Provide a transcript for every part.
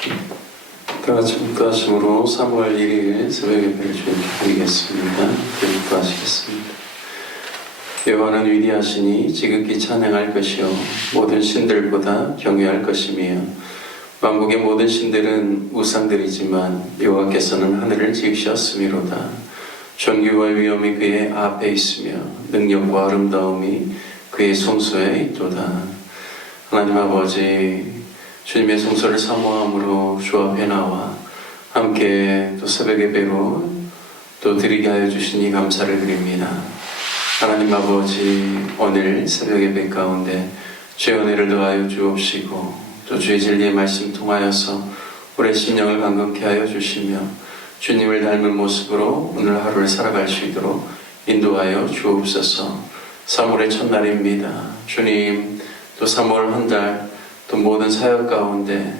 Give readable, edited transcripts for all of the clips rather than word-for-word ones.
다 같이 묵도하심으로 3월 1일 새벽 예배를 주님께 드리겠습니다. 묵도하시겠습니다. 여호와는 위대하시니 지극히 찬양할 것이요 모든 신들보다 경외할 것이며 만국의 모든 신들은 우상들이지만 여호와께서는 하늘을 지으셨음이로다. 존귀와 위엄이 그의 앞에 있으며 능력과 아름다움이 그의 성소에 있도다. 하나님 아버지, 주님의 성소를 사모함으로 주 앞에 나와 함께 또 새벽 예배로 또 드리게 하여 주시니 감사를 드립니다. 하나님 아버지, 오늘 새벽 예배 가운데 주의 은혜를 더하여 주옵시고 또 주의 진리의 말씀 통하여서 우리의 심령을 감격케 하여 주시며 주님을 닮은 모습으로 오늘 하루를 살아갈 수 있도록 인도하여 주옵소서. 3월의 첫날입니다. 주님, 또 3월 한 달 또 모든 사역 가운데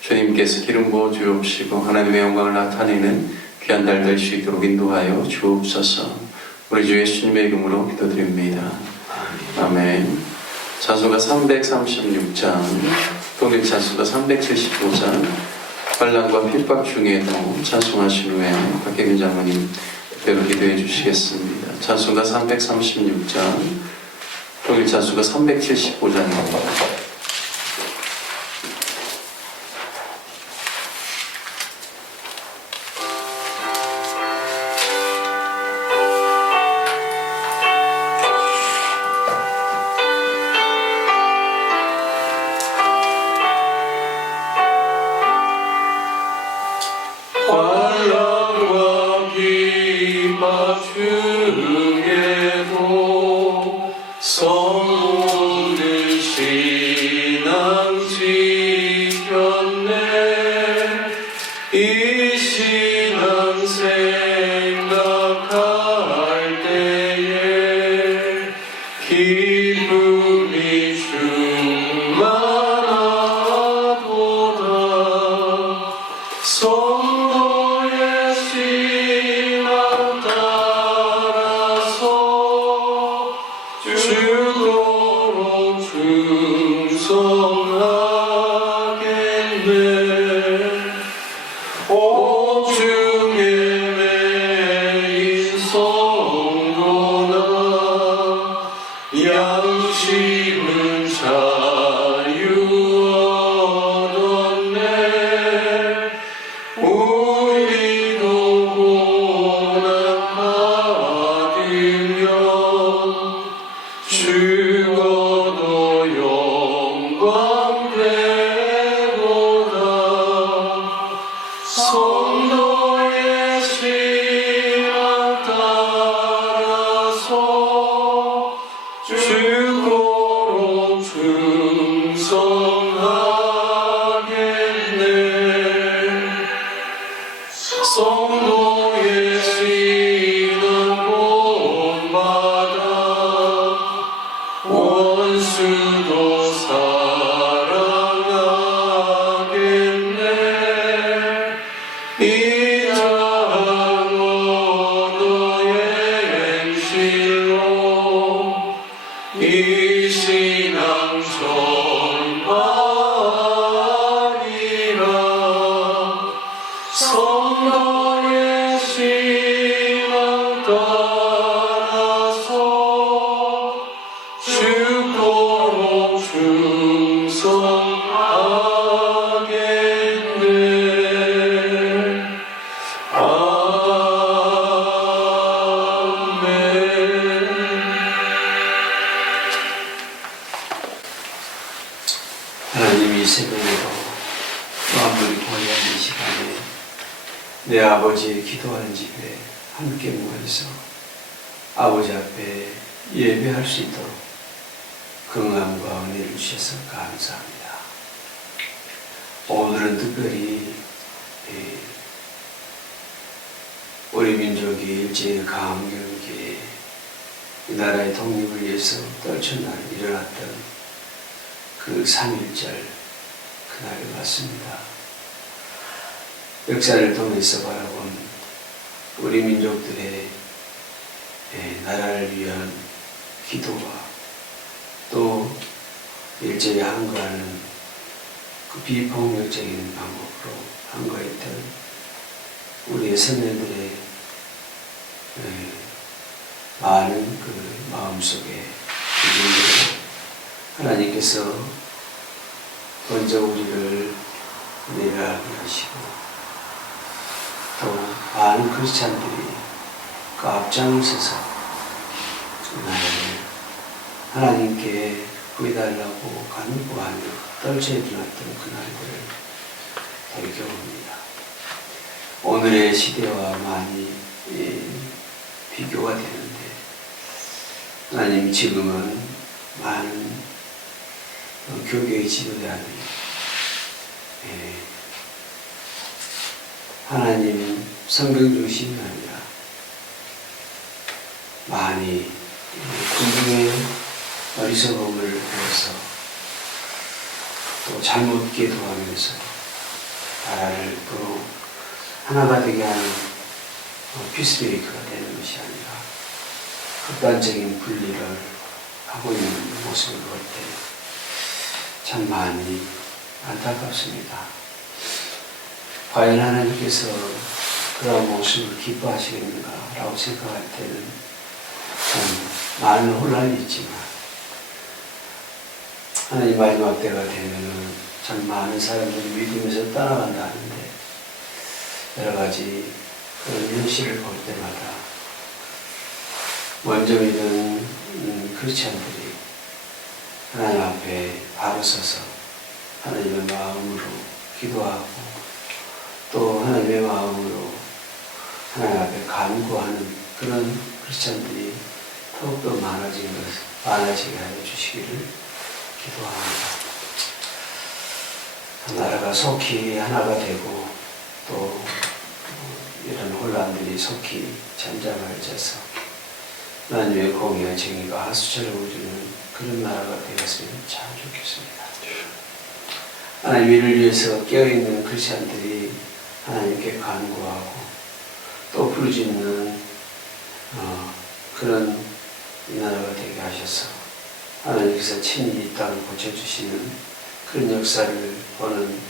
주님께서 기름 부어 주옵시고 하나님의 영광을 나타내는 귀한 달 될 수 있도록 인도하여 주옵소서. 우리 주 예수님의 이름으로 기도드립니다. 아멘. 찬송가 336장, 독일 찬송가 375장, 환난과 핍박 중에도 찬송하신 후에 박혜균 장로님 대로 기도해 주시겠습니다. 찬송가 336장, 독일 찬송가 375장입니다. 환난과 핍박 중에도 성도들 신앙 지켰네. 이 신앙 생각할 때에 기쁨이 충만하도다. 성도의 신앙 따라서 죽도록 충성하겠네. 옥중에 매인 성도나 양심은 자유 얻었네. 우리도 고난 받으며 죽어도 영광 되도다. 성도의 신앙 따라서 죽도록 충성하겠네. 성도의 신앙 본받아 원수도 사랑하겠네. 이 작은 언어의 행실로 이 신앙 전파하리라. 성도의 신앙 따라서 죽도록 충성하겠네. 아멘. 하나님, 이 새벽에도 또 한 번 고요한 이 시간에 내 아버지의 기도하는 집에 함께 모여서 아버지 앞에 예배할 수 있도록 건강과 은혜를 주셔서 감사합니다. 오늘은 특별히 우리 민족이 일제의 강경기에 이 나라의 독립을 위해서 떨쳐날 일어났던 그 3.1절 그날을 맞습니다. 역사를 통해서 바라본 우리 민족들의 나라를 위한 기도와 또 일제히 항거하는 그 비폭력적인 방법, 근거했던 우리의 선배들의 많은 그 마음속에 하나님께서 먼저 우리를 내려가게 하시고 또 많은 크리스찬들이 그 앞장을 서서 하나님께 구해달라고 간구하며 떨쳐일어났던 그날들을 돌이켜봅니다. 오늘의 시대와 많이 비교가 되는데 하나님 지금은 많은 교계의 지도자들이 하나님 성경 중심이 아니라 많이 군중의 어리석음을 보여서 또 잘못 기도하면서 나라를 또 하나가 되게 하는 피스메이커가 되는 것이 아니라 극단적인 분리를 하고 있는 모습을 볼 때 참 많이 안타깝습니다. 과연 하나님께서 그런 모습을 기뻐하시겠는가라고 생각할 때는 참 많은 혼란이 있지만 하나님 마지막 때가 되면은 참 많은 사람들이 믿으면서 따라간다 하는데 여러 가지 그런 현실을 볼 때마다 먼저 믿은 크리스찬들이 하나님 앞에 바로 서서 하나님의 마음으로 기도하고 또 하나님의 마음으로 하나님 앞에 간구하는 그런 크리스찬들이 더욱더 많아지게 하여 주시기를 기도합니다. 나라가 속히 하나가 되고 또 이런 혼란들이 속히 잠잠해져서 하나님의 공의와 정의가 하수처럼 이루는 그런 나라가 되었으면 참 좋겠습니다. 하나님 이를 위해서 깨어있는 크리스찬들이 하나님께 간구하고 또 부르짖는 그런 이 나라가 되게 하셔서 하나님께서 친히 이 땅을 고쳐주시는 그런 역사를 보는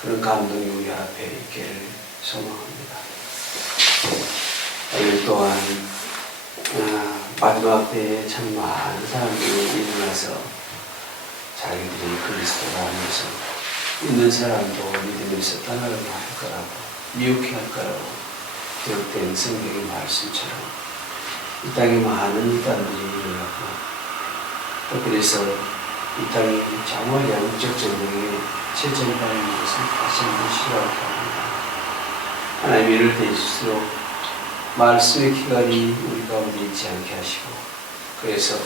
그런 감동이 우리 앞에 있기를 소망합니다. 오늘 또한 마지막 때에 참 많은 사람들이 일어나서 자기들이 그리스도라 하면서 있는 사람도 믿으면서 떠나려고 할 거라고 미혹해 할 거라고 기록된 성경의 말씀처럼 이 땅에 많은 이단들이 일어나고 또 그래서 이 땅이 정말 영적 전쟁에 최전방인 것을 다시 한번 시도할 겁니다. 하나님 이럴 때일수록 말씀의 기간이 우리 가운데 있지 않게 하시고 그래서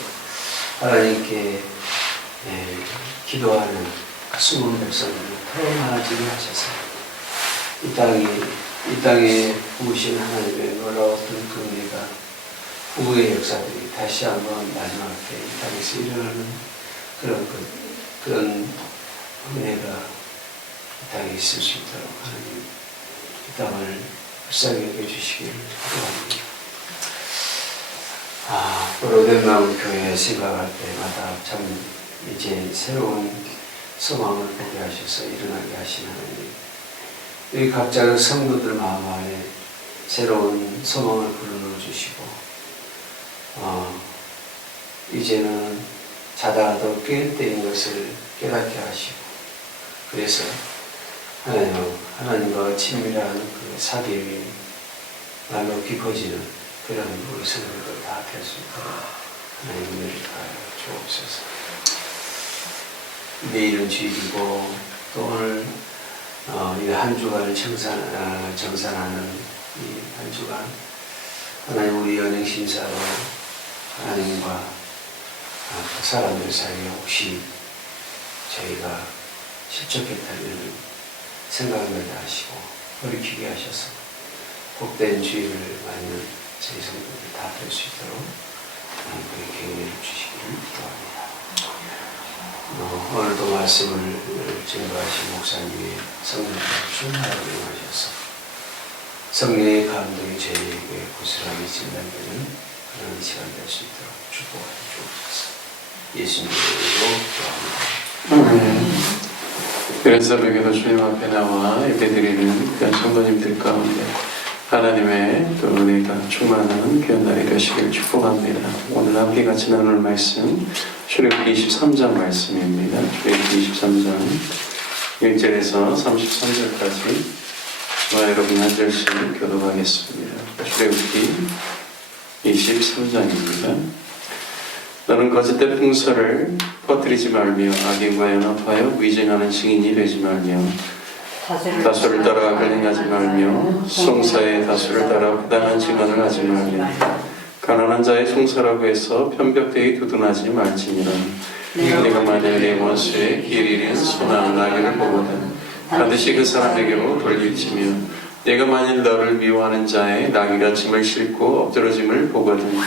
하나님께 기도하는 숨은 백성들이 더 많아지게 하셔서 이 땅에 부으신 하나님의 놀라웠던 그 은혜가 후의 역사들이 다시 한번 마지막 때 이 땅에서 일어나는 그런 은혜가 이 땅에 있을 수 있도록 하나님 이 땅을 불쌍히 여겨주시기를 기도합니다. 로덴마을 교회 생각할 때마다 참 이제 새로운 소망을 보게 하셔서 일어나게 하신 하나님, 여기 각자 성도들 마음 안에 새로운 소망을 불러넣어 주시고 이제는 자다가도 깰 때인 것을 깨닫게 하시고 그래서 하나님과 친밀한 그 사귐이 날로 깊어지는 그런 우리 성도들 다 될 수 있도록 하나님 은혜를 가하여 주옵소서. 내일은 주일이고 또 오늘 이 한 주간을 정산하는 이 한 주간 하나님 우리 연행심사로 하나님과 그 사람들 사이에 혹시 저희가 실족했다면 생각나게 하시고 돌이키게 하셔서 복된 주의를 맞는 저희 성도들 다 될 수 있도록 그렇게 은혜를 주시기를 기도합니다. 오늘도 말씀을 증거하신 목사님이 성령을 충만하게 임하셔서 성령의 감동이 저희에게 고스란히 진단되는 그런 시간 될 수 있도록 축복하여 주옵소서. 예수님의 이름으로 기도합니다. 이런 새벽에도 주님 앞에 나와 예배드리는 귀한 성도님들 가운데 하나님의 또 은혜가 충만한 귀한 날이 되시길 축복합니다. 오늘 함께 같이 나눌 말씀 출애굽기 23장 말씀입니다. 출애굽기 23장 1절에서 33절까지 저와 여러분 한 절씩 교독하겠습니다. 출애굽기 23장입니다. 너는 거짓된 풍설을 퍼뜨리지 말며 악인과 연합하여 위증하는 증인이 되지 말며 다수를 따라 악을 행하지 말며 송사의 다수를 따라 부당한 증언을 하지 말며 가난한 자의 송사라고 해서 편벽되이 두둔하지 말지니라. 네가 만일 내 원수의 길 잃은 소나 나귀를 보거든 반드시 그 사람에게로 돌릴지며 네가 만일 너를 미워하는 자의 나귀가 짐을 싣고 엎드러짐을 보거든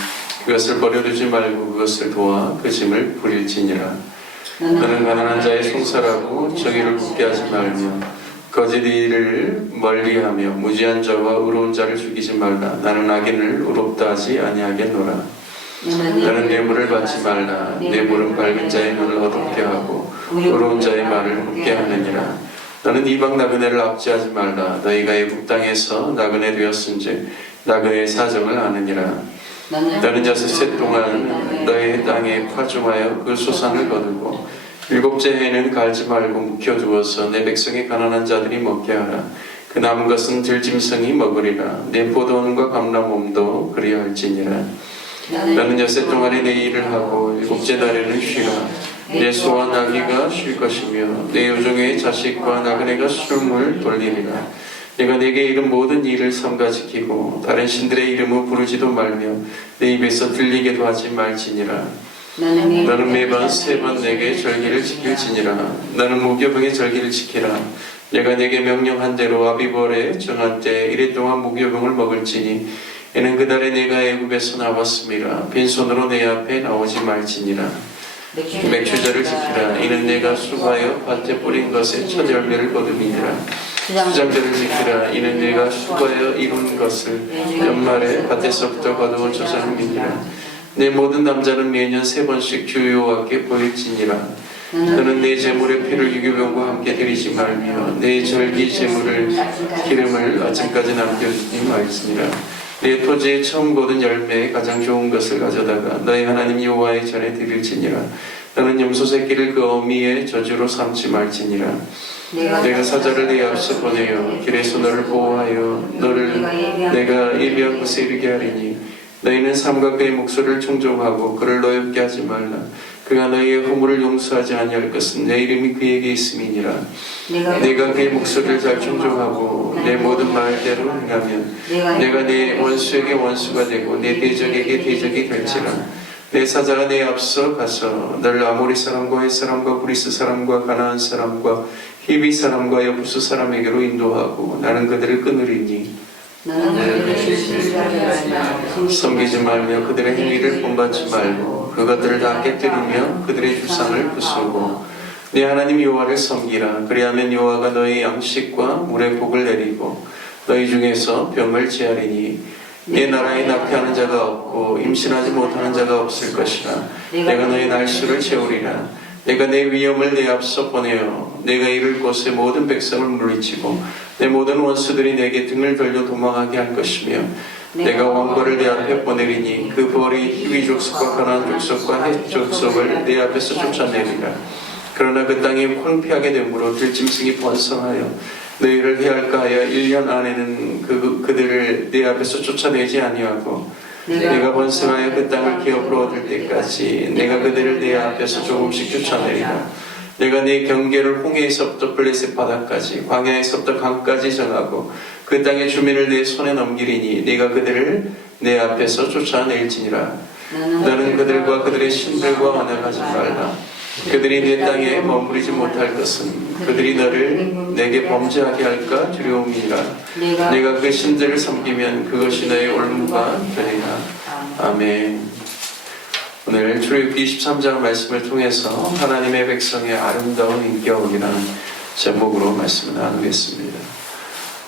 그것을 버려두지 말고 그것을 도와 그 짐을 부릴지니라. 너는 가난한 자의 송사라고 저기를 굳게 하지 말며 거짓 일을 멀리하며 무지한 자와 의로운 자를 죽이지 말라. 나는 악인을 의롭다 하지 아니하겠노라. 너는 뇌물을 받지 말라. 뇌물은 밝은 자의 눈을 어둡게 하고 의로운 자의 말을 묻게 하느니라. 너는 이방 나그네를 압제하지 말라. 너희가 애굽 땅에서 나그네 되었은즉 나그네의 사정을 아느니라. 너는 여섯해 동안 너의 땅에 파종하여 그 소산을 거두고 일곱째 해에는 갈지 말고 묵혀두어서 내 백성의 가난한 자들이 먹게 하라. 그 남은 것은 들짐승이 먹으리라. 내 포도원과 감람음도 그리할지니라. 너는 여섯 동안에 내 일을 하고 일곱째 달에는 쉬라. 내 소와 나귀가 쉴 것이며 내 요종의 자식과 나그네가 숨을 돌리리라. 내가 내게 이른 모든 일을 삼가 지키고 다른 신들의 이름을 부르지도 말며 내 입에서 들리게도 하지 말지니라. 너는 매번 3번 내게 절기를 지킬지니라. 너는 무교병의 절기를 지키라. 내가 내게 명령한 대로 아비벌에 정한 때 이래 동안 무교병을 먹을지니 이는 그달에 내가 애굽에서 나왔음이라. 빈손으로 내 앞에 나오지 말지니라. 맥주절을 지키라. 이는 내가 수고하여 밭에 뿌린 것의 첫 열매를 거두미니라. 수장절을 지키라. 이는 내가 수고하여 이룬 것을 연말에 밭에서부터 거두어 조상이니라. 내 모든 남자는 매년 3번씩 주 여호와께 보일지니라. 너는 내 제물의 피를 유교병과 함께 드리지 말며 내 절기 제물을 기름을 아침까지 남겨주지 말지니라. 내 토지의 처음 거둔 열매의 가장 좋은 것을 가져다가 너희 하나님 여호와의 전에 드릴지니라. 너는 염소 새끼를 그 어미의 저주로 삼지 말지니라. 내가 사자를 네 앞서 보내어 길에서 너를 보호하여 너를 내가 예비한 곳에 이르게 하리니 너희는 삼가 그의 목소리를 청종하고 그를 노엽게 하지 말라. 그가 너희의 허물을 용서하지 아니할 것은 내 이름이 그에게 있음이니라. 내가 그의 목소리를 잘 청종하고 내 모든 말대로 행하면 내가 네 원수에게 원수가 되고 내 대적에게 대적이 될지라. 내 사자가 내 앞서 가서 너를 아모리 사람과 헷 사람과 브리스 사람과 가나안 사람과 히비 사람과 여부스 사람에게로 인도하고 나는 그들을 끊으리니 섬기지 말며 그들의 행위를 본받지 말고 그것들을 다 깨뜨리며 그들의 주상을 부수고 네 하나님 여호와를 섬기라. 그리하면 여호와가 너희 양식과 물의 복을 내리고 너희 중에서 병을 제하리니 네 나라에 낙태하는 자가 없고 임신하지 못하는 자가 없을 것이라. 내가 너희 날수를 채우리라. 내가 내 위엄을 내 앞서 보내어 내가 이를 곳에 모든 백성을 물리치고 내 모든 원수들이 내게 등을 돌려 도망하게 할 것이며 내가 왕벌을 내 앞에 보내리니 그 벌이 히위 족속과 가나안 족속과 헷 족속을 내 앞에서 쫓아내리라. 그러나 그 땅이 황폐하게 되므로 들짐승이 번성하여 너희를 해할까 하여 1년 안에는 그들을 내 앞에서 쫓아내지 아니하고 내가 번성하여 그 땅을 기업으로 얻을 때까지 내가 그들을 내 앞에서 조금씩 쫓아내리라. 내가 네 경계를 홍해에서부터 블레셋 바다까지 광야에서부터 강까지 정하고 그 땅의 주민을 내 손에 넘기리니 내가 그들을 내 앞에서 쫓아낼지니라. 너는 그들과 그들의 신들과 언약하지 말라. 그들이 내 땅에 머무르지 못할 것은 그들이 너를 내게 범죄하게 할까 두려움이라. 내가 그 신들을 섬기면 그것이 너의 올무가 되리라. 아멘. 오늘 출애굽기 23장 말씀을 통해서 하나님의 백성의 아름다운 인격이라는 제목으로 말씀을 나누겠습니다.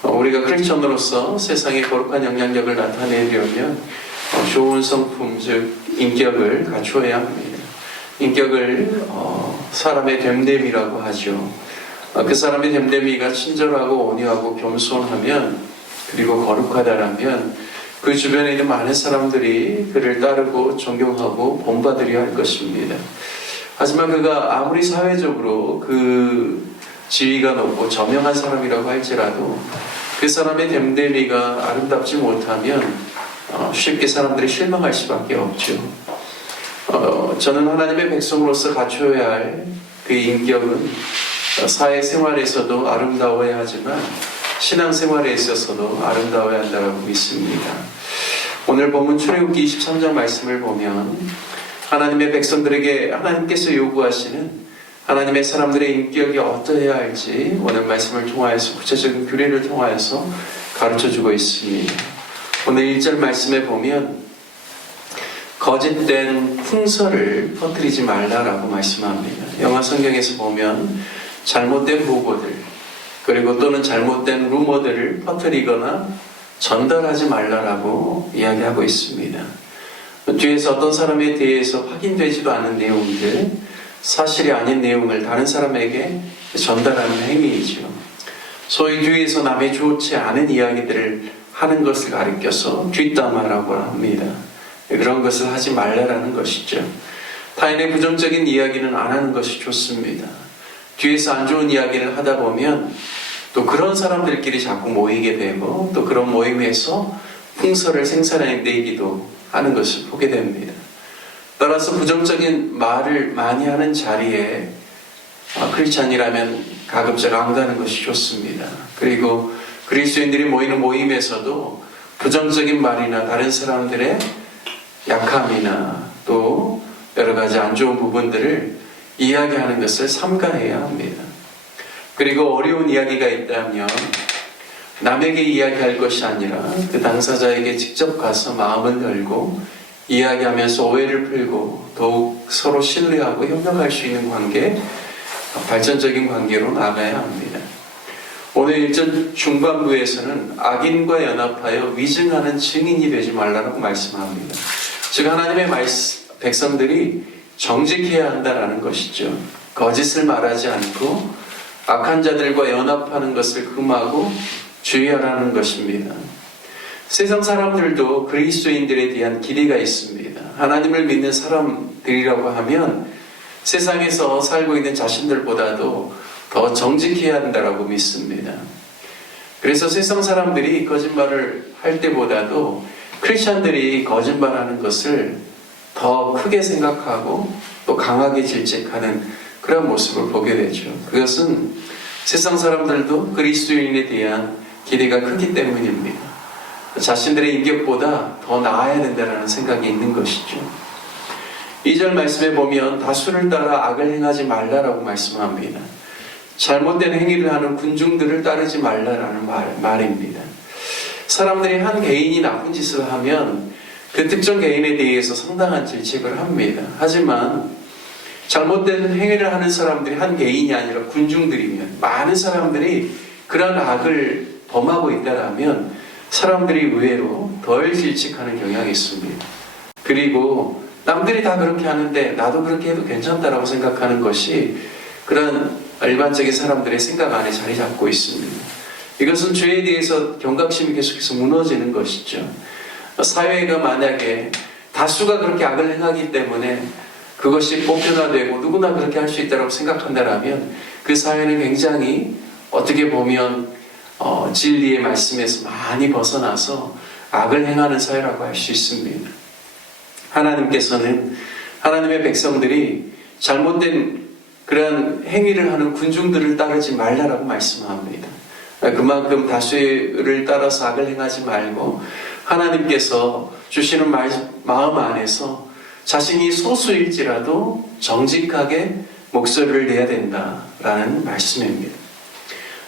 우리가 크리스천으로서 세상의 거룩한 영향력을 나타내려면 좋은 성품, 즉 인격을 갖추어야 합니다. 인격을 사람의 됨됨이라고 하죠. 그 사람의 됨됨이가 친절하고 온유하고 겸손하면 그리고 거룩하다라면 그 주변에 있는 많은 사람들이 그를 따르고 존경하고 본받으려 할 것입니다. 하지만 그가 아무리 사회적으로 그 지위가 높고 저명한 사람이라고 할지라도 그 사람의 됨됨이가 아름답지 못하면 쉽게 사람들이 실망할 수밖에 없죠. 저는 하나님의 백성으로서 갖춰야 할 그 인격은 사회생활에서도 아름다워야 하지만 신앙생활에 있어서도 아름다워야 한다고 믿습니다. 오늘 본문 출애굽기 23장 말씀을 보면 하나님의 백성들에게 하나님께서 요구하시는 하나님의 사람들의 인격이 어떠해야 할지 오늘 말씀을 통하여서 구체적인 규례를 통하여서 가르쳐주고 있습니다. 오늘 1절 말씀에 보면 거짓된 풍설을 퍼뜨리지 말라라고 말씀합니다. 영어 성경에서 보면 잘못된 보고들 그리고 또는 잘못된 루머들을 퍼뜨리거나 전달하지 말라라고 이야기하고 있습니다. 뒤에서 어떤 사람에 대해서 확인되지도 않은 내용들, 사실이 아닌 내용을 다른 사람에게 전달하는 행위이죠. 소위 뒤에서 남의 좋지 않은 이야기들을 하는 것을 가리켜서 뒷담화라고 합니다. 그런 것을 하지 말라라는 것이죠. 타인의 부정적인 이야기는 안 하는 것이 좋습니다. 뒤에서 안 좋은 이야기를 하다 보면 또 그런 사람들끼리 자꾸 모이게 되고 또 그런 모임에서 풍설을 생산해내기도 하는 것을 보게 됩니다. 따라서 부정적인 말을 많이 하는 자리에 크리스찬이라면 가급적 안 가는 것이 좋습니다. 그리고 그리스도인들이 모이는 모임에서도 부정적인 말이나 다른 사람들의 약함이나 또 여러 가지 안 좋은 부분들을 이야기하는 것을 삼가해야 합니다. 그리고 어려운 이야기가 있다면 남에게 이야기할 것이 아니라 그 당사자에게 직접 가서 마음을 열고 이야기하면서 오해를 풀고 더욱 서로 신뢰하고 협력할 수 있는 관계, 발전적인 관계로 나가야 합니다. 오늘 1절 중반부에서는 악인과 연합하여 위증하는 증인이 되지 말라고 말씀합니다. 즉 하나님의 백성들이 정직해야 한다는 것이죠. 거짓을 말하지 않고 악한 자들과 연합하는 것을 금하고 주의하라는 것입니다. 세상 사람들도 그리스도인들에 대한 기대가 있습니다. 하나님을 믿는 사람들이라고 하면 세상에서 살고 있는 자신들보다도 더 정직해야 한다고 믿습니다. 그래서 세상 사람들이 거짓말을 할 때보다도 크리스천들이 거짓말하는 것을 더 크게 생각하고 또 강하게 질책하는 그런 모습을 보게 되죠. 그것은 세상 사람들도 그리스도인에 대한 기대가 크기 때문입니다. 자신들의 인격보다 더 나아야 된다는 생각이 있는 것이죠. 2절 말씀에 보면 다수를 따라 악을 행하지 말라라고 말씀합니다. 잘못된 행위를 하는 군중들을 따르지 말라라는 말입니다. 사람들이 한 개인이 나쁜 짓을 하면 그 특정 개인에 대해서 상당한 질책을 합니다. 하지만 잘못된 행위를 하는 사람들이 한 개인이 아니라 군중들이면 많은 사람들이 그런 악을 범하고 있다면 사람들이 의외로 덜 질책하는 경향이 있습니다. 그리고 남들이 다 그렇게 하는데 나도 그렇게 해도 괜찮다라고 생각하는 것이 그런 일반적인 사람들의 생각 안에 자리 잡고 있습니다. 이것은 죄에 대해서 경각심이 계속해서 무너지는 것이죠. 사회가 만약에 다수가 그렇게 악을 행하기 때문에 그것이 보편화되고 누구나 그렇게 할 수 있다고 생각한다면 그 사회는 굉장히 어떻게 보면 진리의 말씀에서 많이 벗어나서 악을 행하는 사회라고 할 수 있습니다. 하나님께서는 하나님의 백성들이 잘못된 그런 행위를 하는 군중들을 따르지 말라라고 말씀합니다. 그만큼 다수를 따라서 악을 행하지 말고 하나님께서 주시는 마음 안에서 자신이 소수일지라도 정직하게 목소리를 내야 된다라는 말씀입니다.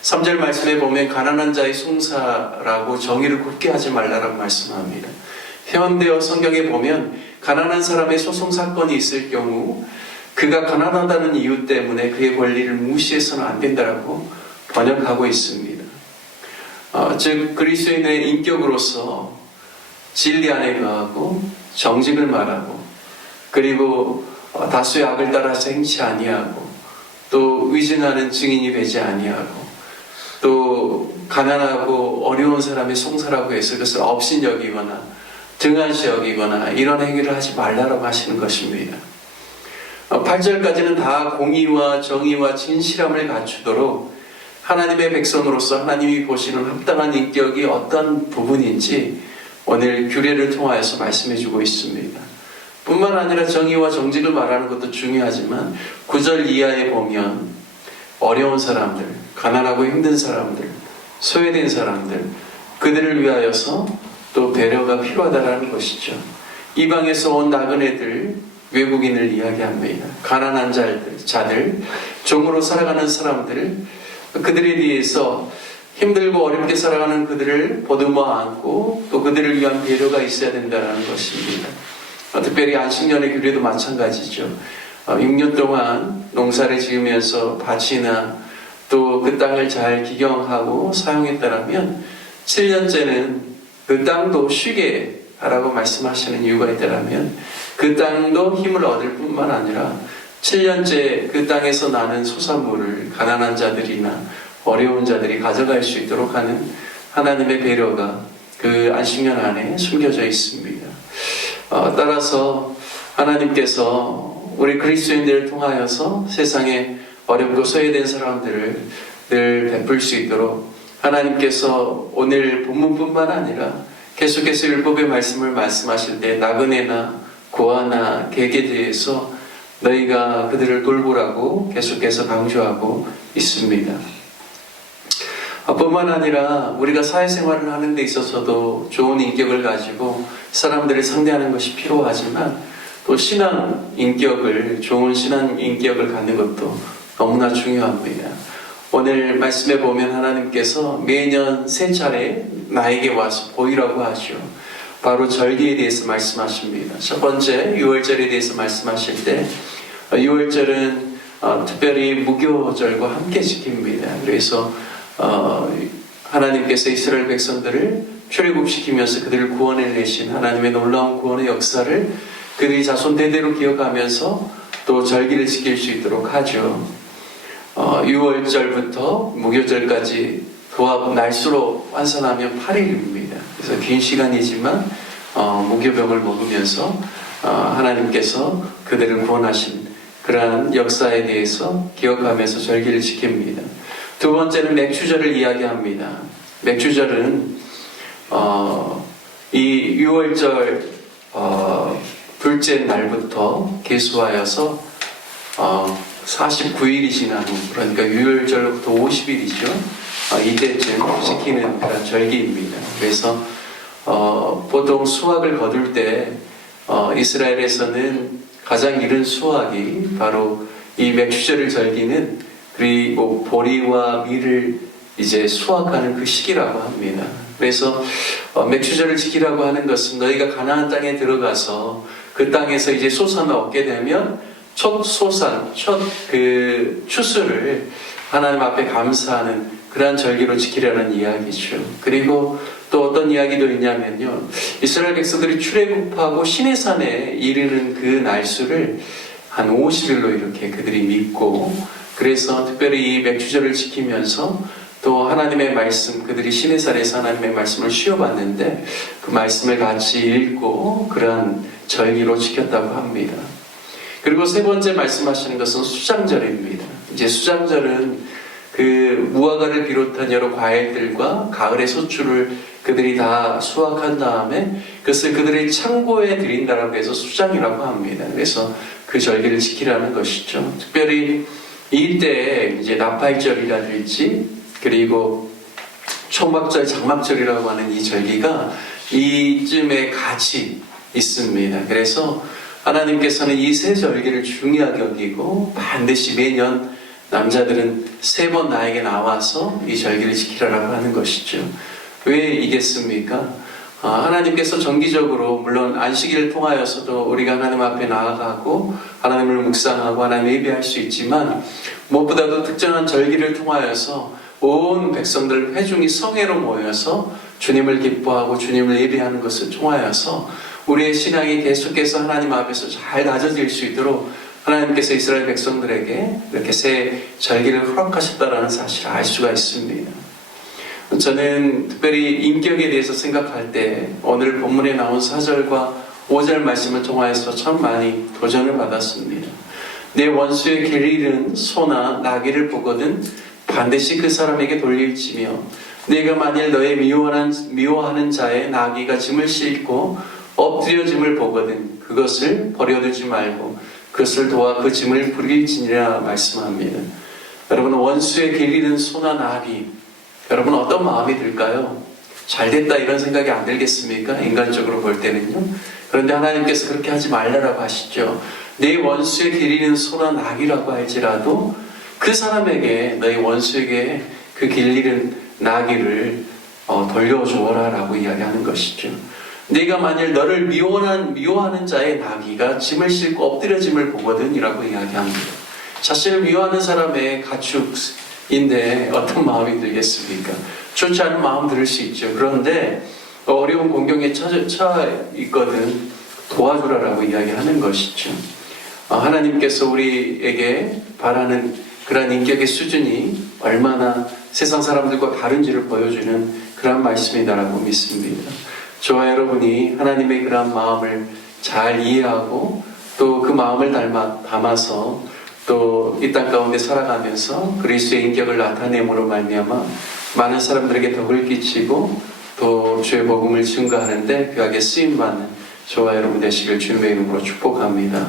3절 말씀에 보면 가난한 자의 송사라고 정의를 굽게 하지 말라라고 말씀합니다. 현대어 성경에 보면 가난한 사람의 소송 사건이 있을 경우 그가 가난하다는 이유 때문에 그의 권리를 무시해서는 안 된다라고 번역하고 있습니다. 즉 그리스도인의 인격으로서 진리 안에 거하고 정직을 말하고 그리고 다수의 악을 따라서 행치 아니하고 또 의증하는 증인이 되지 아니하고 또 가난하고 어려운 사람의 송사라고 해서 그것을 업신 여기거나 등한시 여기거나 이런 행위를 하지 말라고 하시는 것입니다. 8절까지는 다 공의와 정의와 진실함을 갖추도록 하나님의 백성으로서 하나님이 보시는 합당한 인격이 어떤 부분인지 오늘 규례를 통하여서 말씀해주고 있습니다. 뿐만 아니라 정의와 정직을 말하는 것도 중요하지만 9절 이하에 보면 어려운 사람들, 가난하고 힘든 사람들, 소외된 사람들, 그들을 위하여서 또 배려가 필요하다는 것이죠. 이방에서 온 나그네들, 외국인을 이야기합니다. 가난한 자들, 종으로 살아가는 사람들, 그들에 대해서 힘들고 어렵게 살아가는 그들을 보듬어 안고 또 그들을 위한 배려가 있어야 된다는 것입니다. 특별히 안식년의 규례도 마찬가지죠. 6년 동안 농사를 지으면서 밭이나 또 그 땅을 잘 기경하고 사용했다면 7년째는 그 땅도 쉬게 하라고 말씀하시는 이유가 있다면 그 땅도 힘을 얻을 뿐만 아니라 7년째 그 땅에서 나는 소산물을 가난한 자들이나 어려운 자들이 가져갈 수 있도록 하는 하나님의 배려가 그 안식년 안에 숨겨져 있습니다. 따라서 하나님께서 우리 그리스도인들을 통하여서 세상에 어렵고 소외된 사람들을 늘 베풀 수 있도록 하나님께서 오늘 본문뿐만 아니라 계속해서 율법의 말씀을 말씀하실 때 나그네나 고아나 객에 대해서 너희가 그들을 돌보라고 계속해서 강조하고 있습니다. 뿐만 아니라 우리가 사회생활을 하는 데 있어서도 좋은 인격을 가지고 사람들을 상대하는 것이 필요하지만 또 신앙 인격을, 좋은 신앙 인격을 갖는 것도 너무나 중요합니다. 오늘 말씀에 보면 하나님께서 매년 세 차례 나에게 와서 보이라고 하죠. 바로 절기에 대해서 말씀하십니다. 첫 번째 6월절에 대해서 말씀하실 때 6월절은 특별히 무교절과 함께 지킵니다. 그래서 하나님께서 이스라엘 백성들을 출애굽시키면서 그들을 구원해내신 하나님의 놀라운 구원의 역사를 그들이 자손 대대로 기억하면서 또 절기를 지킬 수 있도록 하죠. 6월절부터 무교절까지 도합 날수로 환산하면 8일입니다. 그래서 긴 시간이지만 무교병을 먹으면서 하나님께서 그들을 구원하신 그러한 역사에 대해서 기억하면서 절기를 지킵니다. 두 번째는 맥주절을 이야기합니다. 맥주절은 이 6월절 둘째 날부터 계수하여서 49일이 지난 후, 그러니까 6월절부터 50일이죠. 이때쯤 지키는 그런 절기입니다. 그래서 보통 수확을 거둘 때 이스라엘에서는 가장 이른 수확이 바로 이 맥주절을 절기는 그리고 보리와 밀을 이제 수확하는 그 시기라고 합니다. 그래서 맥주절을 지키라고 하는 것은 너희가 가나안 땅에 들어가서 그 땅에서 이제 소산을 얻게 되면 첫 소산, 첫 그 추수를 하나님 앞에 감사하는 그러한 절기로 지키라는 이야기죠. 그리고 또 어떤 이야기도 있냐면요, 이스라엘 백성들이 출애굽하고 시내산에 이르는 그 날수를 한 50일로 이렇게 그들이 믿고, 그래서 특별히 이 맥주절을 지키면서 또 하나님의 말씀, 그들이 시내산에서 하나님의 말씀을 쉬어봤는데 그 말씀을 같이 읽고 그러한 절기로 지켰다고 합니다. 그리고 세 번째 말씀하시는 것은 수장절입니다. 이제 수장절은 그 무화과를 비롯한 여러 과일들과 가을의 소출을 그들이 다 수확한 다음에 그것을 그들의 창고에 드린다라고 해서 수장이라고 합니다. 그래서 그 절기를 지키라는 것이죠. 특별히 이때 이제 나팔절이라든지 그리고 초막절, 장막절이라고 하는 이 절기가 이쯤에 같이 있습니다. 그래서 하나님께서는 이 세 절기를 중요하게 여기고 반드시 매년 남자들은 3번 나에게 나와서 이 절기를 지키라고 하는 것이죠. 왜 이겠습니까? 하나님께서 정기적으로 물론 안식일을 통하여서도 우리가 하나님 앞에 나아가고 하나님을 묵상하고 하나님 예배할 수 있지만 무엇보다도 특정한 절기를 통하여서 온 백성들 회중이 성회로 모여서 주님을 기뻐하고 주님을 예배하는 것을 통하여서 우리의 신앙이 계속해서 하나님 앞에서 잘 다져질 수 있도록 하나님께서 이스라엘 백성들에게 이렇게 새 절기를 허락하셨다라는 사실을 알 수가 있습니다. 저는 특별히 인격에 대해서 생각할 때 오늘 본문에 나온 4절과 5절 말씀을 통하여서 참 많이 도전을 받았습니다. 내 원수의 길 잃은 소나 나귀를 보거든 반드시 그 사람에게 돌릴지며 내가 만일 너의 미워하는 자의 나귀가 짐을 싣고 엎드려짐을 보거든 그것을 버려두지 말고 그것을 도와 그 짐을 부릴지니라 말씀합니다. 여러분, 원수의 길 잃은 소나 나귀, 여러분 어떤 마음이 들까요? 잘됐다 이런 생각이 안 들겠습니까? 인간적으로 볼 때는요. 그런데 하나님께서 그렇게 하지 말라라고 하시죠. 내 원수의 길 잃은 소나 나귀라고 할지라도 그 사람에게, 너희 원수에게 그 길 잃은 나귀를 돌려주어라 라고 이야기하는 것이죠. 네가 만일 너를 미워하는 자의 나귀가 짐을 싣고 엎드려짐을 보거든 이라고 이야기합니다. 자신을 미워하는 사람의 가축인데 어떤 마음이 들겠습니까? 좋지 않은 마음 들을 수 있죠. 그런데 어려운 공경에 처해 있거든 도와주라라고 이야기하는 것이죠. 하나님께서 우리에게 바라는 그런 인격의 수준이 얼마나 세상 사람들과 다른지를 보여주는 그런 말씀이다라고 믿습니다. 저와 여러분이 하나님의 그런 마음을 잘 이해하고 또 그 마음을 담아서 또 이 땅 가운데 살아가면서 그리스도의 인격을 나타내므로 말미암아 많은 사람들에게 덕을 끼치고 또 주의 복음을 증거하는데 귀하게 쓰임받는 저와 여러분 되시길 주님의 이름으로 축복합니다.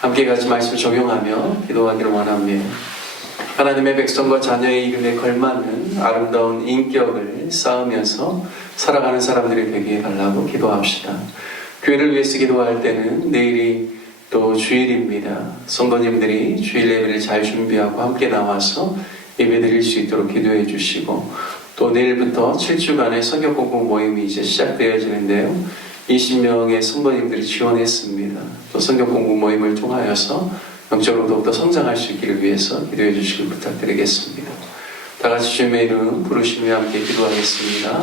함께 같이 말씀 적용하며 기도하기를 원합니다. 하나님의 백성과 자녀의 이름에 걸맞는 아름다운 인격을 쌓으면서 살아가는 사람들이 되게 해달라고 기도합시다. 교회를 위해서 기도할 때는 내일이 또 주일입니다. 성도님들이 주일 예배를 잘 준비하고 함께 나와서 예배 드릴 수 있도록 기도해 주시고 또 내일부터 7주간의 성경 공부 모임이 이제 시작되어지는데요. 20명의 성도님들이 지원했습니다. 또 성경 공부 모임을 통하여서 영적으로 더욱더 성장할 수 있기를 위해서 기도해 주시길 부탁드리겠습니다. 다 같이 주님의 이름 부르시며 함께 기도하겠습니다.